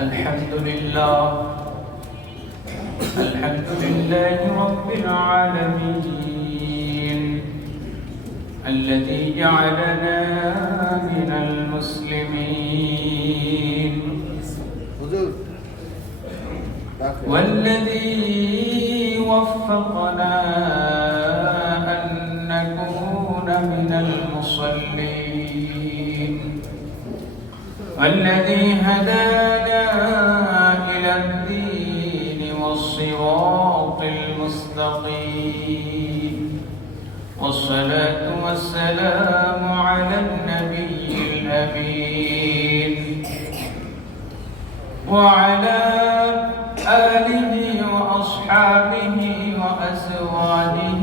الحمد لله رب العالمين الذي جعلنا من المسلمين والذي وفقنا أن نكون من المصلين والذي هدانا إلى الدين والصراط المستقيم والصلاة والسلام على النبي الأمين وعلى آله وأصحابه وأزواجه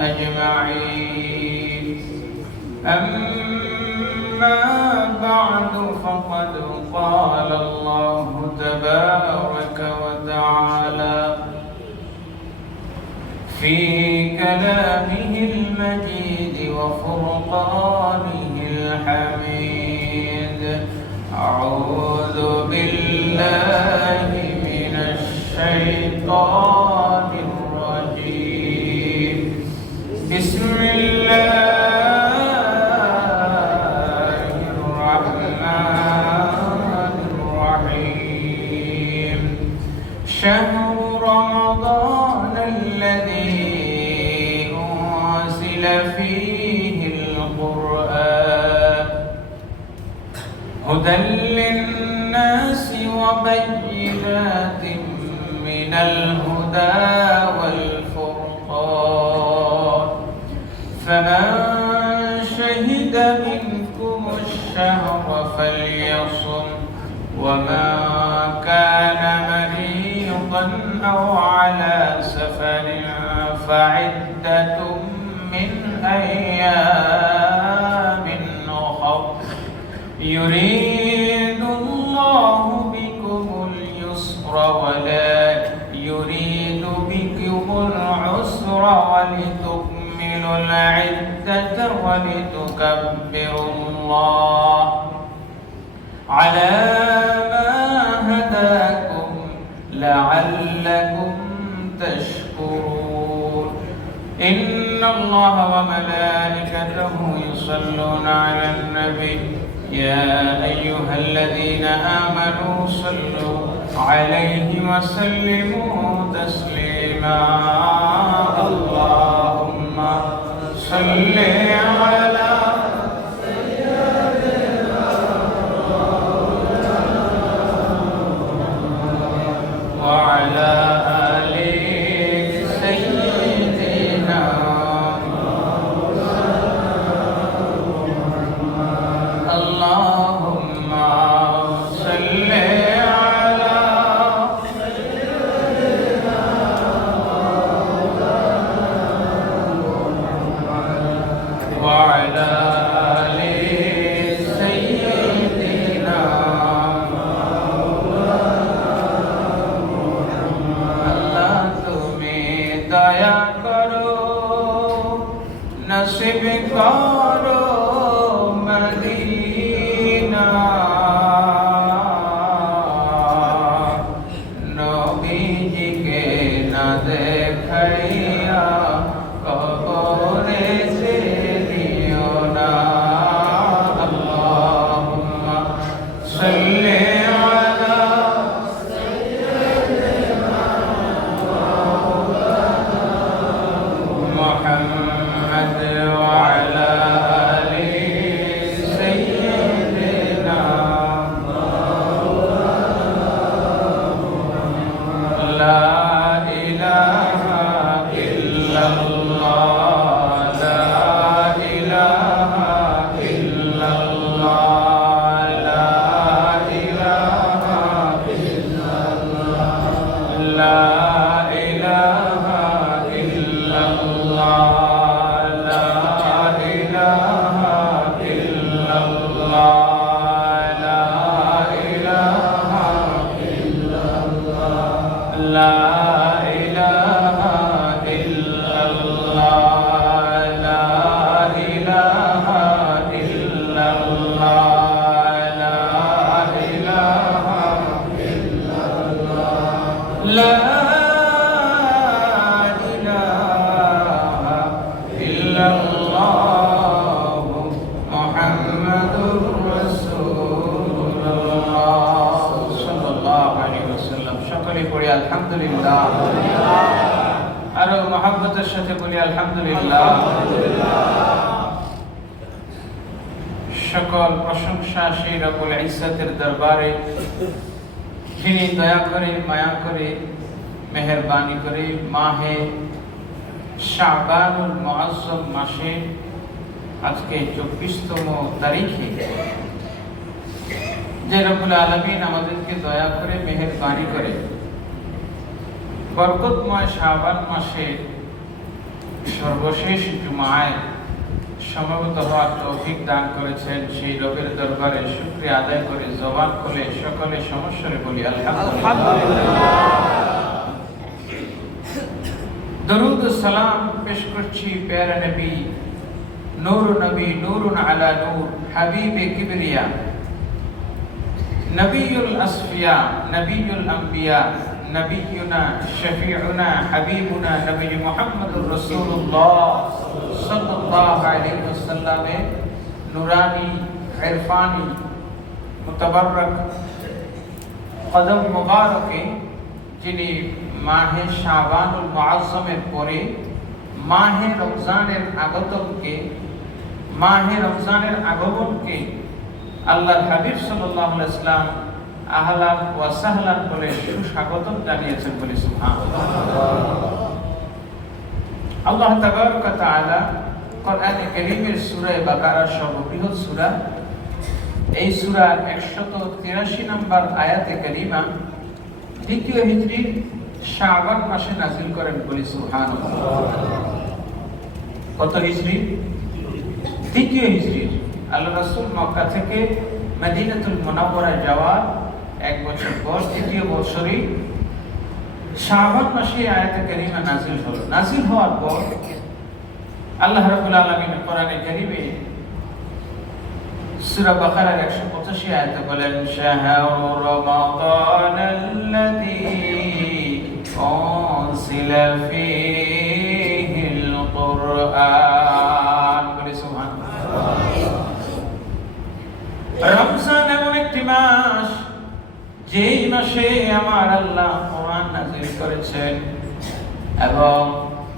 أجمعين أما بعد فقد قال الله تبارك وتعالى في كلامه المجيد وفرقانه الحميد أعوذ بالله من الشيطان الرجيم بسم الله الرحمن الرحيم شهر رمضان الذي أنزل فيه القرآن هدى للناس وبينات من الهدى والفرقان فمن شهد منكم الشهر فليصم ومن كان مريضا أو على سفر فعدة من أيام أخر يريد الله بكم اليسر ولا يريد بكم العسر ولتكملوا العدة ولتكبروا الله على ما هداكم لعلكم تشكرون إن الله وملائكته يصلون على النبي يا أيها الذين آمنوا صلوا عليه وسلموا تسليما اللهم صل على وعلى آل سيدنا اللهم صل على وعلى آل سيدنا আল্লাহ তুমি দয়া করো নসিব করো মদিনা নবীজিকে না দেখাইয়া কবরে দিও না আল্লাহুম্মা সাল্লি আলা মুহাম্মদ ওয়া আলা ইল্লাল্লাহু মুহাম্মাদুর রাসূলুল্লাহ সাল্লাল্লাহু আলাইহি ওয়াসাল্লাম। সকলে পড়ি আলহামদুলিল্লাহ। আরো মহব্বতের সাথে বলি আলহামদুলিল্লাহ। সকল প্রশংসা সেই রব্বুল ইজ্জতের দরবারে, যিনি দয়া করে, মায়া করে, মেহেরবানি করে মাহে শাবানুল মুআজ্জম মাসে আজকে 24তম তারিখে যে রব্বুল আলামিন আমাদেরকে দয়া করে, মেহেরবানি করে বরকতময় শাবান মাসে সর্বশেষ জুমায় সমবেত হওয়ার তৌফিক দান করেছেন, সেই রবের দরবারে শুকরিয়া আদায় করে জবান খুলে সকলে সমস্যারে বলি আলহামদুলিল্লাহ। দরুদ ও সালাম পেশ করছি প্যারা নবী, নূরুন আলা নূর, হাবিবে কিবরিয়া, নবিয়ুল আসফিয়া, নবিয়ুল আম্বিয়া, নবিয়ুনা শফিউনা হাবিবুনা নবী মুহাম্মদুর রাসূলুল্লাহ সাল্লাল্লাহু আলাইহি ওয়াসাল্লামের নুরানি ইরফানি মুতাবাররক কদম মুবারকে, যিনি মাহে শাবানুল মুআজ্জমের পরে মাহে রমজানের আগমনকে আল্লাহর হাবিব সাল্লাল্লাহু আলাইহি ওয়াসাল্লাম আহলান ওয়া সাহলান বলে সুস্বাগতম জানিয়েছেন বলে সুবহানাল্লাহ। আল্লাহ তাবারক ওয়া তাআলা কোরআনে কারীমের সূরা বাকারা সর্ববৃহৎ সূরা, এই সূরার 183 নম্বর আয়াতে কারীমা দ্বিতীয় হিজরির শাবান মাসে নাযিল করেন বলে সুবহানাল্লাহ। কত হিজরি? দ্বিতীয় হিজরির। আল্লাহ রাসূল মক্কা থেকে মদিনাতুল মুনাওয়ারায় যাওয়ার 1 বছর পর দ্বিতীয় বছরে শাবান মাসে আয়াতে কারীমা নাযিল হলো। নাযিল হওয়ার পর আল্লাহ রাব্বুল আলামিন কোরআনে কারীমে সূরা বাকারার 185 আয়াতে বলেন, শাহরু রমাদানাল্লাযী উনজিলা ফীহিল কুরআন, বলে সুবহানাল্লাহ। রমজান এমন একটি মাস, যেই মাসে আমার আল্লাহ কোরআন নাযিল করেছেন, এবং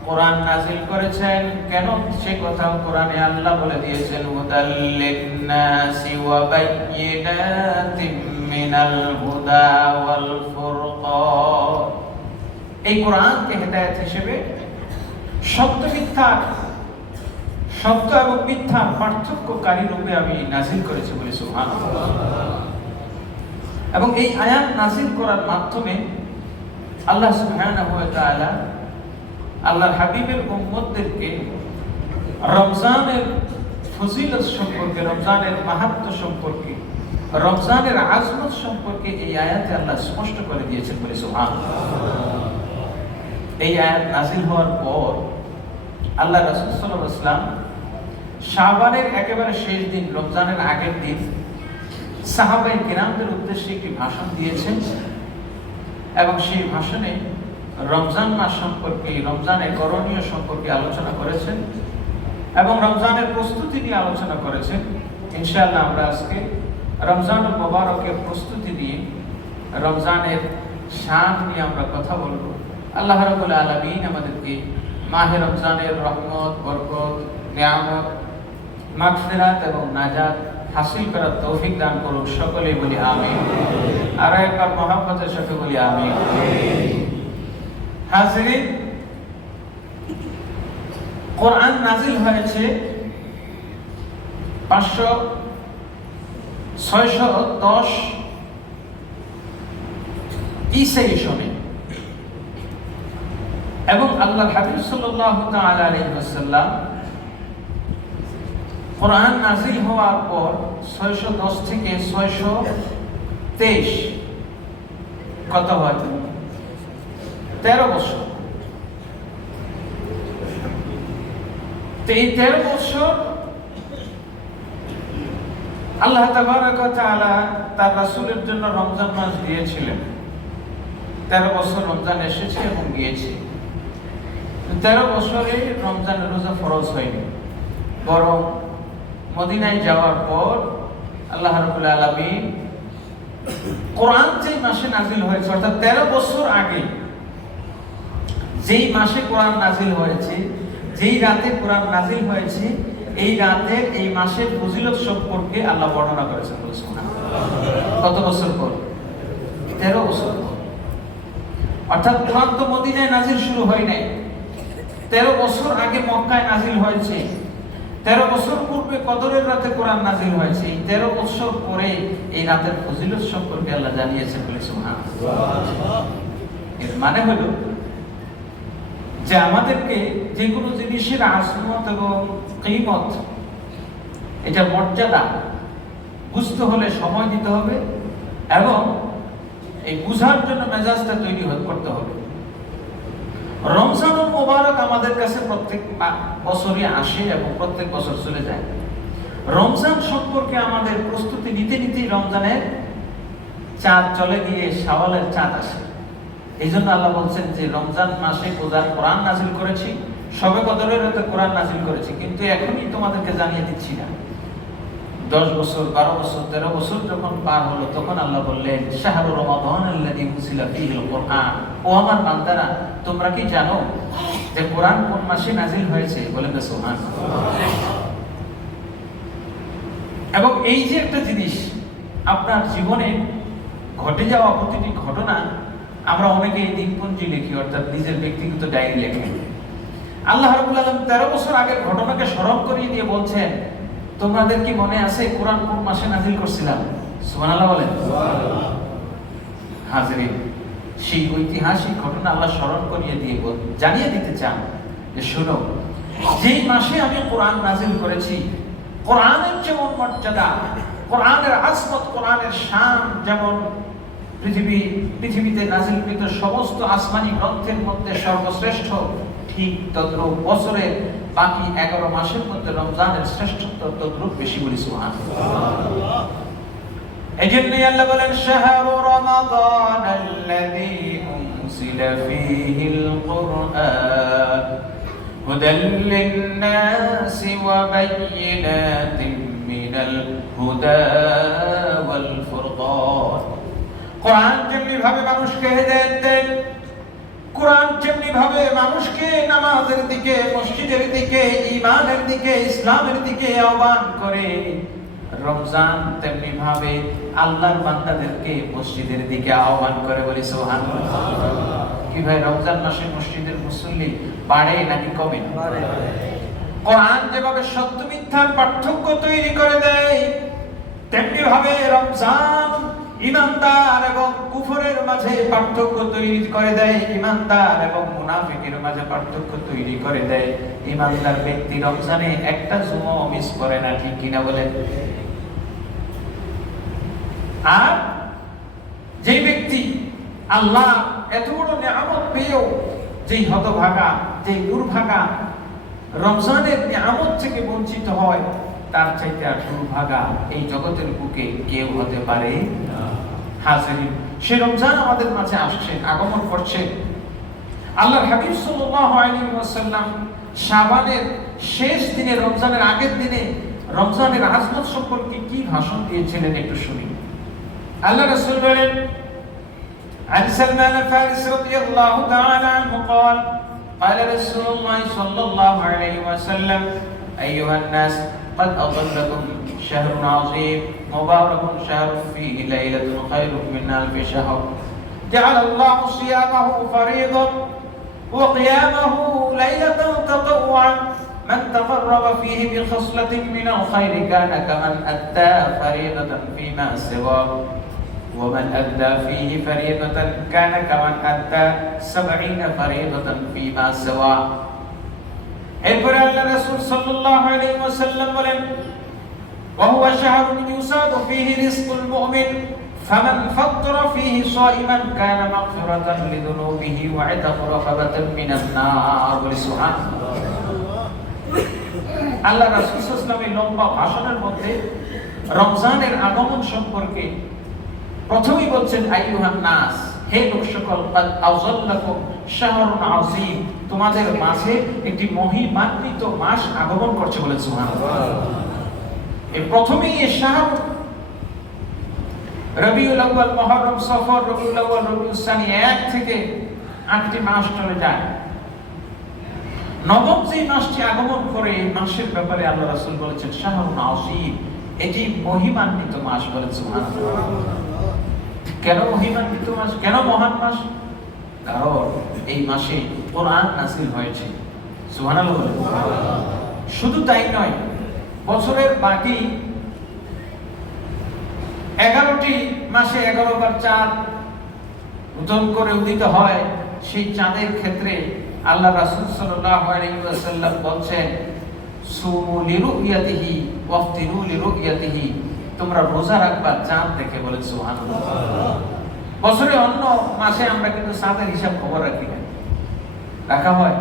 কোরআন নাযিল করেছেন কেন সে কথাও কোরআনে আল্লাহ বলে দিয়েছেন, হুদাল্লিন-নাসি ওয়া বায়্যিনাতিম মিনাল হুদা ওয়াল ফুরকান। এই কোরআনকে হেদায়েত হিসেবে সত্য এবং মিথ্যার পার্থক্যকারী রূপে আমি নাযিল করেছি বলে সুবহানাল্লাহ। এবং এই আয়াত নাযিল করার মাধ্যমে আল্লাহ সুবহানাহু ওয়া তাআলা আল্লাহর হাবিবের উম্মতদেরকে রমজানের ফজিলত সম্পর্কে, রমজানের মাহাত্ম্য সম্পর্কে, রমজানের আজমত সম্পর্কে এই আয়াতে আল্লাহ স্পষ্ট করে দিয়েছেন বলে সুবহানাল্লাহ। এই আয়াত নাযিল হওয়ার পর আল্লাহ রাসূল সাল্লাল্লাহু আলাইহি ওয়াসাল্লাম শাবানের একেবারে শেষ দিন, রমজানের আগের দিন সাহাবায়ে কিরামদের উদ্দেশ্যে একটি ভাষণ দিয়েছেন, এবং সেই ভাষণে রমজান মাস সম্পর্কে, রমজানের করণীয় সম্পর্কে আলোচনা করেছেন এবং রমজানের প্রস্তুতি নিয়ে আলোচনা করেছেন। ইনশাআল্লাহ আমরা আজকে রমজানুল মুবারকের প্রস্তুতি নিয়ে, রমজানের শান নিয়ে আমরা কথা বলবো। আল্লাহ রাব্বুল আলামিন আমাদেরকে মাহে রমজানের রহমত, বরকত, নিয়ামত, মাগফিরাত এবং নাজাত হাসিল করার তৌফিক দান করুন। সকলেই বলি আমিন। আর একবার মহব্বতের সাথে বলি আমিন। হাজিরিন, কোরআন নাযিল হয়েছে 610 ঈসাই সনে, এবং আল্লাহর হাবিব সাল্লাল্লাহু তাআলা আলাইহি ওয়াসাল্লাম কোরআন নাযিল হওয়ার পর 610 থেকে 623 কত হয়? 13 বছর। এই 13 বছর আল্লাহ তাবারক ওয়া তাআলা তার রাসূলের জন্য রমজান মাস দিয়েছিলেন। 13 বছর রমজান এসেছে এবং গিয়েছে। 13 বছরে রমজানের রোজা ফরজ হয়নি, বরং মদিনায় যাওয়ার পর আল্লাহ রাব্বুল আলামিন কোরআন যেই মাসে নাজিল হয়েছে, অর্থাৎ 13 বছর আগে যেই মাসে কোরআন নাজিল হয়েছে, যেই রাতে কোরআন নাজিল হয়েছে, এই রাতের এই মাসের ফজিলত সম্পর্কে আল্লাহ বর্ণনা করেছেন। কত বছর পর? 13 বছর পর। অর্থাৎ কোরআন তো মদিনায় নাজিল শুরু হয় নাই, 13 বছর আগে মক্কায় নাজিল হয়েছে। 13 বছর পূর্বে কদরের রাতে কোরআন নাজিল হয়েছে। 13 বছর পরে এই রাতের ফজিলত সম্পর্কে আল্লাহ জানিয়েছেন বলে সুবহানাল্লাহ। এর মানে হলো যে আমাদেরকে যে কোনো জিনিসের আজমত এবং কিমত, এটা মর্যাদা বুঝতে হলে সময় দিতে হবে এবং এই বুঝার জন্য মেজাজটা তৈরি করতে হবে। রমজানুল মুবারক আমাদের কাছে প্রত্যেক বছরই আসে এবং প্রত্যেক বছর চলে যায়। রমজান সম্পর্কে আমাদের প্রস্তুতি নিতে নিতেই রমজানের চাঁদ চলে গিয়ে শাওয়ালের চাঁদ আসে। এই জন্য আল্লাহ বলছেন যে রমজান মাসে কোরআন নাজিল করেছি, শবে কদরের রাতে কোরআন নাজিল করেছি, কিন্তু এখনই তোমাদেরকে জানিয়ে দিচ্ছি না। 10 বছর, 12 বছর, 13 বছর যখন পার হলো, তখন আল্লাহ বললেন শাহরু রমাদান আল্লাযী উনজিলা ফীহিল কুরআন। ও আমার বান্দারা, তোমরা কি জানো যে কোরআন কোন মাসে নাজিল হয়েছে? বলেন তো সুবহানাল্লাহ। এবং এই যে একটা জিনিস আপনার জীবনে ঘটে যাওয়া প্রতিটি ঘটনা, আমরা অনেকে দিনপঞ্জি লিখি, অর্থাৎ নিজের ব্যক্তিগত ডায়েরি লেখেন। আল্লাহ রাব্বুল আলামিন 13 বছর আগের ঘটনাকে স্মরণ করিয়ে দিয়ে বলছেন, তোমাদের কি মনে আছে কোরআন কোন মাসে নাজিল করছিলাম? সুবহানাল্লাহ বলেন। হাজিরিন, সেই ঐতিহাসিক ঘটনা আল্লাহ স্মরণ করিয়ে দিয়ে জানিয়ে দিতে চান যে শোনো, যেই মাসে আমি কোরআন নাজিল করেছি, কোরআনের যেমন মর্যাদা, কোরআনের আজমত, কোরআনের শান যেমন পৃথিবীতে নাজিলকৃত সমস্ত আসমানি গ্রন্থের মধ্যে সর্বশ্রেষ্ঠ, ঠিক তদ্রূপ বছরের বাকি 11 মাসের মধ্যে রমজানের শ্রেষ্ঠত্ব তদ্রূপ বেশি। বলি সুবহানাল্লাহ। এজন্যই আল্লাহ বলেন শাহরু রমাদান আল্লাযী উনজিলা ফীহিল কুরআন হুদাল লিন-নাসি ওয়া বায়্যিনাতিন মিনাল হুদা ওয়াল ফুরকান। কোরআন যেমনি ভাবে মানুষকে হেদায়েত দেয়, কোরআন যেমনি ভাবে মানুষকে নামাজের দিকে, মসজিদের দিকে, ঈমানের দিকে, ইসলামের দিকে আহ্বান করে, রমজান তেমনি ভাবে আল্লাহর বান্দাদেরকে মসজিদের দিকে আহ্বান করে। বলি সুবহানাল্লাহ। কি ভাই, রমজান মাসে মসজিদের মুসল্লি বাড়ে নাকি কমে? কোরআন যেভাবে সত্য মিথ্যার পার্থক্য তৈরি করে দেয়, তেমনি ভাবে রমজান ঈমানদার এবং কুফরের মাঝে পার্থক্য তৈরি করে দেয়, ঈমানদার এবং মুনাফিকের মাঝে পার্থক্য তৈরি করে দেয়। ঈমানদার ব্যক্তি রমজানে একটা জুমা মিস করে না, ঠিক কিনা বলেন? আর যে ব্যক্তি আল্লাহ এত বড় নিয়ামত পেয়েও যেই হতভাগা, যেই দুর্ভাগা রমজানের নিয়ামত থেকে বঞ্চিত হয়, তার চাইতে আর দুর্ভাগা এই জগতের বুকে কেউ হতে পারে না। হাজিরিন, সে রমজান আমাদের মাঝে আসছে, আগমন করছে। আল্লাহর হাবিব সাল্লাল্লাহু আলাইহি ওয়াসাল্লাম শাবানের শেষ দিনে, রমজানের আগের দিনে রমজানের আজমত সম্পর্কে কি ভাষণ দিয়েছিলেন একটু শুনি। আল্লাহ রাসূল বলেন, عن سلمان الفارسي رضي الله تعالى عنه قال قال رسول الله صلى الله عليه وسلم أيها الناس قد أضلكم شهر عظيم مبارك شهر فيه ليلة خير من ألف شهر جعل الله صيامه فريضة وقيامه ليلة تطوعا من تقرب فيه بخصلة من الخير كان كمن أدى فريضة فيما سواه ومن أدى فيه فريضة كان كمن أدى 70 فريضة فيما سواه। এরপরে আল্লাহ রাসূল সাল্লাল্লাহু আলাইহি ওয়াসাল্লাম বলেন, وهو شهر يصاد فيه رزق المؤمن فمن فطر فيه صائما كان مغفرة لذنوبه وعتق رقبة من النار। سبحان الله। আল্লাহ রাসূল সাল্লাল্লাহু আলাইহি ওয়াসাল্লামের লম্বা ভাষণের মধ্যে রমজানের আগমন সম্পর্কে প্রথমেই বলছেন, আইয়ুহান নাস, হে লোক সকল, قد أظلكم شهر عظيم, তোমাদের মাঝে একটি মহিমান্বিত মাস আগমন করছে বলে সুবহানাল্লাহ। এই প্রথমেই শাহর রবিউল আউয়াল, মুহররম, সফর, রবিউল আউয়াল, রবিউল সানি 1 থেকে 8টি মাস চলে যায়। নবম যে মাসটি আগমন করে এই মাসের ব্যাপারে আল্লাহ রাসূল বলেছেন শাহরুন আযীম, এটি মহিমান্বিত মাস বলে সুবহানাল্লাহ। কেন মহিমান্বিত মাস, কেন মহান মাস? কারণ এই মাসে কোরআন নাযিল হয়েছে। সুবহানাল্লাহ। শুধু তাই নয়, বছরের বাকি 11টি মাসে 11 বার চাঁদ নতুন করে উদিত হয়। সেই চাঁদের ক্ষেত্রে আল্লাহ রাসূল সাল্লাল্লাহু আলাইহি ওয়াসাল্লাম বলেন সুমু লিরুয়াতিহি ওয়াফতিরু লিরুয়াতিহি, তোমরা রোজা রাখবা চাঁদ দেখে বলে সুবহানাল্লাহ। বছরে অন্য মাসে আমরা কিন্তু চাঁদের হিসাব খবর রাখি না, রাখা হয়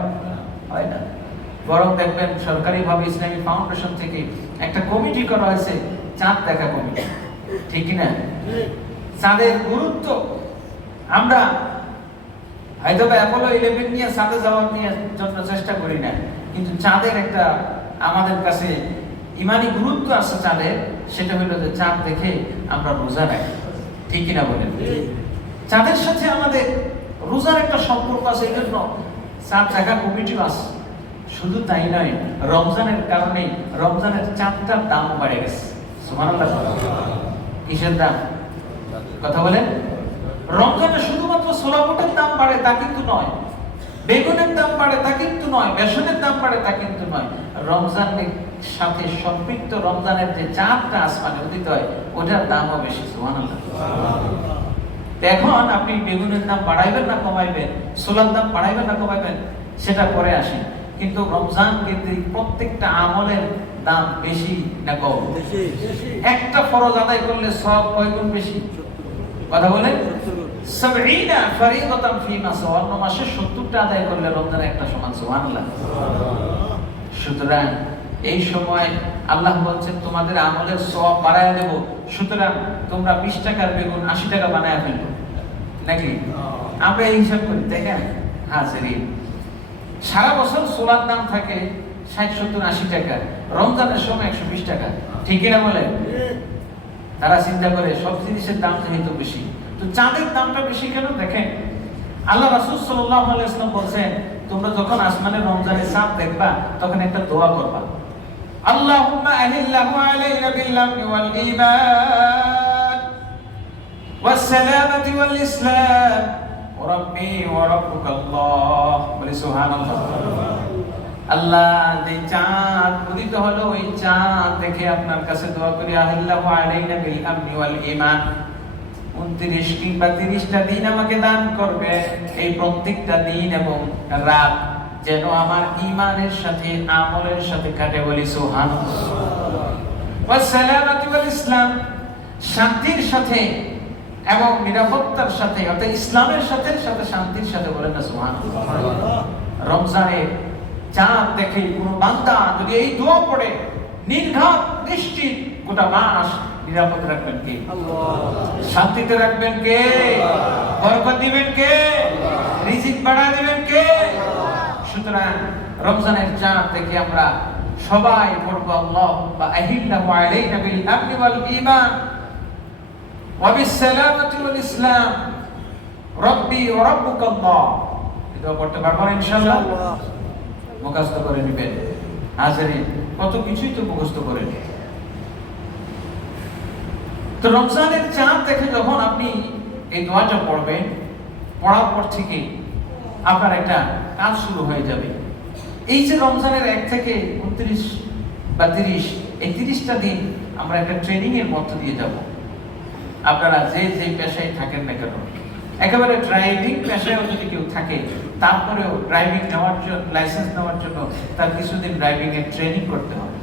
না। বরং দেখবেন সরকারিভাবে ইসলামী ফাউন্ডেশন থেকে একটা কমিটি করা হয়েছে, চাঁদ দেখা কমিটি, ঠিক কি না? চাঁদের গুরুত্ব আমরা হয়তো অ্যাপোলো 11 নিয়ে চাঁদে যাওয়ার নিয়ে জন্য চেষ্টা করি না, কিন্তু চাঁদের একটা আমাদের কাছে ইমানি গুরুত্ব আছে চাঁদের। সেটা হলো যে চাঁদ দেখে আমরা রোজা রাখি, ঠিক কিনা বলেন? চাঁদের সাথে আমাদের রোজার একটা সম্পর্ক আছে, এই জন্য চাঁদ দেখা কমিটিও আছে। শুধু তাই নয়, রমজানের কারণে রমজানের চাঁদটার দাম বেড়ে গেছে। সুবহানাল্লাহ। কিসের দাম? কথা বলেন। রমজানে শুধুমাত্র সোলাবুটের দাম বাড়ে তা কিন্তু নয়, বেগুনের দাম বাড়ে তা কিন্তু নয়, বেসনের দাম বাড়ে তা কিন্তু নয়। রমজানের সাথে সম্পৃক্ত রমজানের যে চাঁদটা আসমানে উদিত হয় ওটার দামও বেশি। সুবহানাল্লাহ। এখন আপনি বেগুনের দাম বাড়াইবেন না কমাইবেন, সোলার দাম বাড়াইবেন না কমাইবেন, সেটা পরে আসি। কিন্তু রমজান কেন্দ্রিক প্রত্যেকটা আমলের দাম বেশি না কম? একটা ফরজ আদায় করলে সব কয় গুণ বেশি? কথা বলেন। 70 ফরিদাতান ফি মাস, অন্য মাসে 70টা আদায় করলে রমজানে একটা সমান। সুবহানাল্লাহ। সুতরাং এই সময় আল্লাহ বলছেন তোমাদের আমলের সওয়াব বাড়ায় দেব, সুতরাং তোমরা 20 টাকার বেগুন 80 টাকা বানায় ফেলবে, নাকি? আমরা এই হিসাব করি, দেখেন হাজিরিন, সারা বছর সোলার দাম থাকে 60, 70, 80 টাকা, রমজানের সময় 120 টাকা, ঠিক না বলে? তারা চিন্তা করে সব জিনিসের দাম যেহেতু বেশি, তো চাঁদের দামটা বেশি কেন? দেখেন আল্লাহ রাসূল সাল্লাল্লাহু আলাইহি ওয়াসাল্লাম বলেন তোমরা যখন আসমানে রমজানের চাঁদ দেখবা তখন একটা দোয়া করবা, আল্লাহুম্মা আহিল্লাহু আলাইনা বিল আমনি ওয়াল ঈমান ওয়াস সালামাতি ওয়াল ইসলাম ওয়া রাব্বি ওয়া রাব্বুকাল্লাহ, বলে সুবহানাল্লাহ। আল্লাহ যে চাঁদ উদিত হলো ওই চাঁদ দেখে আপনার কাছে দোয়া করি, আহিল্লাহু আলাইনা বিল আমনি ওয়াল ঈমান, 29 কিংবা 30টা দিন আমাকে দান করবে, এই প্রত্যেকটা দিন এবং রাত যেন আমার ঈমানের সাথে আমলের সাথে কাটে, বলি সুবহানাল্লাহ। ওয়াস সালামাতু ওয়াল ইসলাম, শান্তির সাথে এবং নিরাপত্তার সাথে, অর্থাৎ ইসলামের সাথে সাথে শান্তির সাথে, বলেন না সুবহানাল্লাহ। রমজানে চাঁদ দেখে কোনো বান্দা যদি এই দোয়া পড়ে নির্ঘাত নিশ্চিত গোটা মাস নিরাপদ রাখবেন কে? শান্তিতে রাখবেন কে? বরকত দিবেন কে? রিজিক বাড়ায় দিবেন কে? সুতরাং রমজানের চাঁদ থেকে আমরা সবাই পড়বো আল্লাহুম্মা আহিল্লাহু আলাইনা বিল আমনি ওয়াল ঈমান ওয়া বিস সালামাতি ওয়াল ইসলাম রাব্বি ওয়া রাব্বুকাল্লাহ। এটা পড়তে পারবেন ইনশাআল্লাহ, মুখস্থ করে নেবেন। হাজিরিন, কত কিছুই তো মুখস্থ করে নেবেন। তো রমজানের চাঁদ দেখে যখন আপনি এই দোয়াটা পড়বেন, পড়ার পর থেকে আপনার একটা কাজ শুরু হয়ে যাবে। এই যে রমজানের 1 থেকে 29 বা 30, এই 30টা দিন আমরা একটা ট্রেনিং এর মধ্য দিয়ে যাব। আপনারা যে যে পেশায় থাকেন না কেন, একেবারে ড্রাইভিং পেশায়ও যদি কেউ থাকে, তারপরেও ড্রাইভিং নেওয়ার জন্য, লাইসেন্স নেওয়ার জন্য তার কিছুদিন ড্রাইভিং এর ট্রেনিং করতে হবে।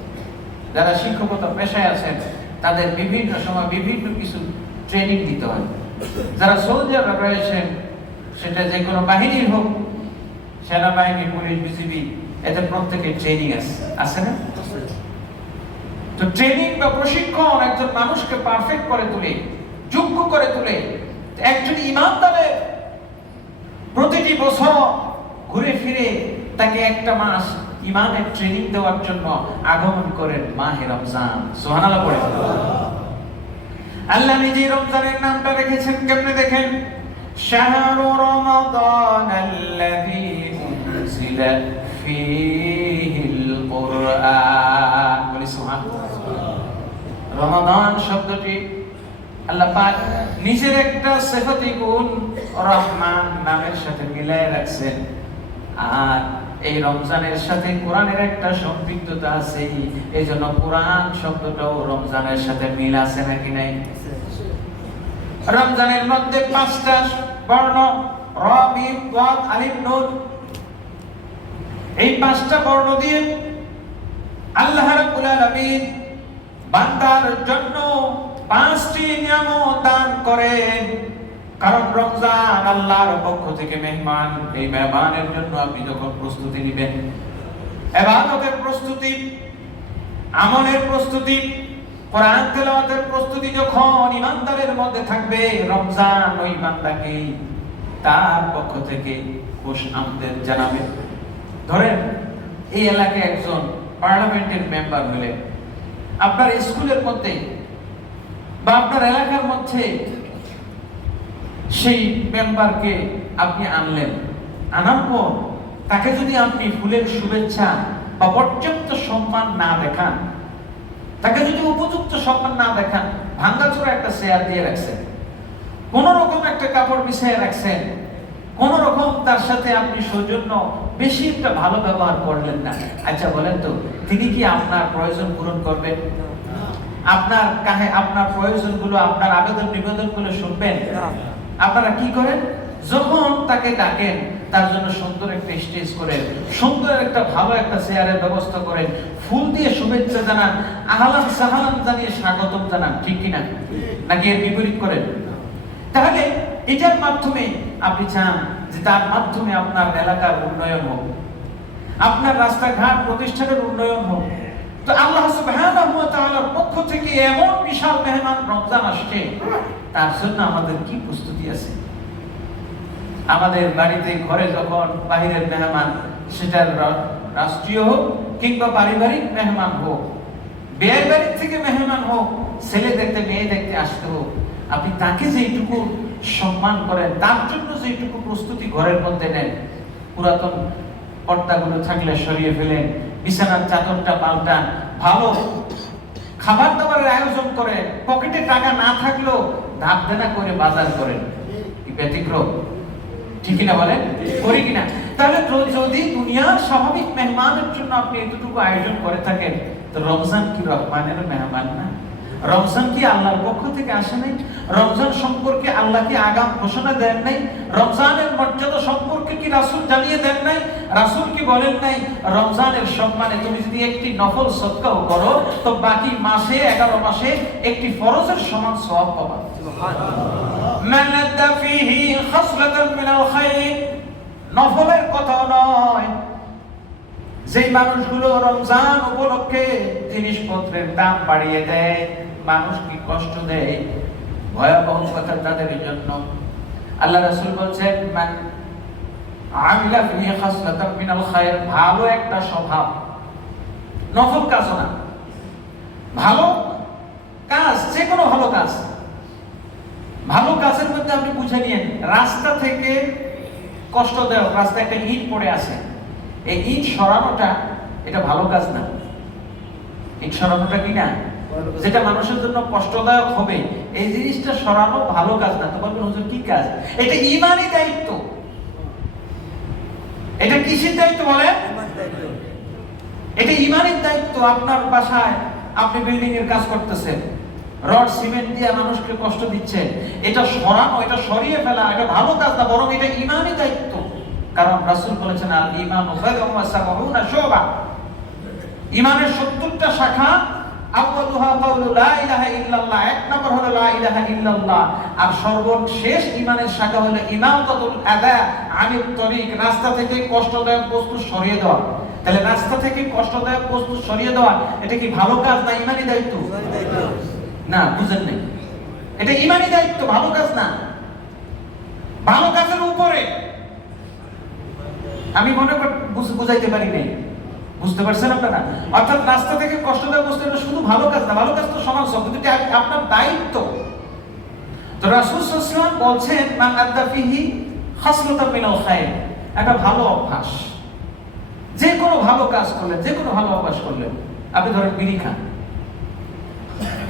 যারা শিক্ষকতা পেশায় আছেন তাদের বিভিন্ন সময় বিভিন্ন কিছু ট্রেনিং দিতে হয়। যারা সোলজাররা রয়েছেন, সেটা যে কোনো বাহিনীর হোক, সেনাবাহিনী, পুলিশ, বিজিবি, এতে প্রত্যেকের ট্রেনিং আছে না? তো ট্রেনিং বা প্রশিক্ষণ একজন মানুষকে পারফেক্ট করে তোলে, যোগ্য করে তোলে। একজন ইমানদারের প্রতিটি বছর ঘুরে ফিরে তাকে একটা মাস ইমানের ট্রেনিং দেওয়ার জন্য আগমন করেন মাহে রমজান। সুবহানাল্লাহ পড়ে। আল্লাহ নিজে রমজানের নামটা রেখেছেন কেমনে দেখেন, শাহরু রমাদানাল্লাযী উনজিলা ফীহিল কুরআন। বলি সুবহানাল্লাহ। রমাদান শব্দটি আল্লাহ পাক নিজের একটা সিফাতি গুণ রহমান নামের সাথে মিলায়ে রাখছেন। আর এই রমজানের সাথে কোরআনের একটা সম্পৃক্ততা আছে, এইজন্য কোরআন শব্দটাও রমজানের সাথে মিল আছে নাকি নাই? রমজানের মধ্যে 5টা বর্ণ র মিম ওয়াত আলিফ নুন, এই 5টা বর্ণ দিয়ে আল্লাহ রাব্বুল আলামিন বান্দার জন্য 5টি নিয়ামত দান করেন। কারণ রমজান আল্লাহর পক্ষ থেকে মেহমান, এই মেহমানের জন্য আপনি যখন প্রস্তুতি নেবেন, ইবাদতের প্রস্তুতি, আমলের প্রস্তুতি, কোরআন তেলাওয়াতের প্রস্তুতি যখন ইমানদারের মধ্যে থাকবে, রমজান ওই বান্দাকে তার পক্ষ থেকে খুশ আমদের জানাবে। ধরেন এই এলাকায় একজন পার্লামেন্টের মেম্বার হলে, আপনার স্কুলের মধ্যে বা আপনার এলাকার মধ্যে সেই মেম্বারকে আপনি আনলেন, আনার পর তাকে যদি আপনি ফুলের শুভেচ্ছা বা পর্যাপ্ত সম্মান না দেখান, তাকে যদি উপযুক্ত সম্মান না দেখান, ভাঙ্গাচোরা একটা চেয়ার দিয়ে রাখছেন, কোন রকম একটা কাপড় বিছিয়ে রাখছেন, কোন রকম তার সাথে আপনি সৌজন্য বেশি একটা ভালো ব্যবহার করলেন না, আচ্ছা বলেন তো তিনি কি আপনার প্রয়োজন পূরণ করবেন? আপনার কাহে আপনার প্রয়োজনগুলো, আপনার আবেদন নিবেদনগুলো শুনবেন? আপনারা কি করেন? যখন তাকে ডাকেন তার জন্য সুন্দর একটা স্টেজ করেন, সুন্দর একটা ভালো একটা চেয়ারের ব্যবস্থা করেন, ফুল দিয়ে শুভেচ্ছা জানান, আহলান সাহলান জানিয়ে স্বাগতম জানান, ঠিক কিনা? নাকি এর বিপরীত করেন? তাহলে এটার মাধ্যমে আপনি চান যে তার মাধ্যমে আপনার এলাকার উন্নয়ন হোক, আপনার রাস্তাঘাট প্রতিষ্ঠানের উন্নয়ন হোক। তো আল্লাহ সুবহানাহু ওয়া তাআলার পক্ষ থেকে এমন বিশাল মেহমান রমজান আসছে, তার জন্য আমাদের কি প্রস্তুতি আছে? আমাদের বাড়িতে ঘরে যখন বাহিরের মেহমান, সেটা রাষ্ট্রীয় হোক কিংবা পারিবারিক মেহমান হোক, বিয়ের বাড়ি থেকে মেহমান হোক, ছেলে দেখতে মেয়ে দেখতে আসতে হোক, আপনি তাকে যেইটুকু সম্মান করেন, তার জন্য যেইটুকু প্রস্তুতি ঘরের মধ্যে নেন, পুরাতন পর্দাগুলো থাকলে সরিয়ে ফেলেন, বিছানার চাদরটা পাল্টান, ভালো খাবার দাবারের আয়োজন করেন, পকেটে টাকা না থাকলেও ধাপ দেনা করে বাজার করেন, কি ব্যতিক্রম? ঠিক কিনা বলেন? করি কিনা? তাহলে যদি দুনিয়ার স্বাভাবিক মেহমানের জন্য আপনি এতটুকু আয়োজন করে থাকেন, তো রমজান কি রহমানের মেহমান না? রমজান কি আল্লাহর পক্ষ থেকে আসে নাই? রমজান সম্পর্কে আল্লাহ কি আগাম ঘোষণা দেন নাই? রমজানের মর্যাদা সম্পর্কে কি রাসূল জানিয়ে দেন নাই? রাসূল কি বলেন নাই রমজানের সম্মানে তুমি যদি একটি নফল সদকাও করো, তো বাকি মাসে 11 মাসে একটি ফরজের সমান সওয়াব পাবা। সুবহানাল্লাহ। মান আদা ফীহি খাসলাতান মিনাল খায়র, নফলের কথা নয়, যেই মানুষগুলো রমজান উপলক্ষে জিনিসপত্রের দাম বাড়িয়ে দেয়, মানুষকে কষ্ট দেয়, ভয়াবহ কথা তাদের জন্য। আল্লাহ রাসূল বলছেন মান আমিলা ফিহি খাসলাতান মিনাল খায়র, ভালো একটা স্বভাব, নফল কাজ না, ভালো কাজ, যে কোনো ভালো কাজ, ভালো কাজের মধ্যে আপনি বুঝে নিয়েন, রাস্তা থেকে কষ্টদায়ক, রাস্তায় একটা ইট পড়ে আছে, এই ইট সরানোটা এটা ভালো কাজ না। ইট সরানোটা কি না, যেটা মানুষের জন্য কষ্টদায়ক হবে, এই জিনিসটা সরানো ভালো কাজ না। তো বলবেন হুজুর কি কাজ? এটা ঈমানি দায়িত্ব। এটা কিসের দায়িত্ব বলেন? এটা ঈমানের দায়িত্ব। আপনার বাসায় আপনি বিল্ডিং এর কাজ করতেছেন, রড সিমেন্ট দিয়ে মানুষকে কষ্ট দিচ্ছে, এটা সরানো, এটা সরিয়ে ফেলা এটা ভালো কাজ না, বরং এটা ঈমানি দায়িত্ব। কারণ রাসূল বলেছেন আল ঈমানু বিদ'আতুন ওয়া সাবউনা শুবা, ঈমানের 70টা শাখা, আউয়ালুহা কাউলু লা ইলাহা ইল্লাল্লাহ, এক নম্বর হলো লা ইলাহা ইল্লাল্লাহ, আর সর্বশেষ ঈমানের শাখা হলো ইমাতাতুল আযা আনিত তরিক, রাস্তা থেকে কষ্টদায়ক বস্তু সরিয়ে দেওয়া। তাহলে রাস্তা থেকে কষ্টদায়ক বস্তু সরিয়ে দেওয়া এটা কি ভালো কাজ না ঈমানি দায়িত্ব? না, বুঝেন নাই, এটা ঈমানি দায়িত্ব, ভালো কাজ না। ভালো কাজের উপরে আমি মনে করি বুঝাইতে পারি নাই, বুঝতে পারছেন আপনারা? অর্থাৎ রাস্তা থেকে কষ্টদায়ক বস্তু এটা শুধু ভালো কাজ না, ভালো কাজ তো সমান সব, কিন্তু এটা আপনার দায়িত্ব। তো রাসূল সাল্লাল্লাহু আলাইহি ওয়াসাল্লাম বলছেন মান আদা ফিহি খাসলাতাম মিনাল খায়র, একটা ভালো অভ্যাস, যে কোনো ভালো কাজ করলেন, যে কোনো ভালো অভ্যাস করলেন, আপনি ধরেন বিড়ি খান,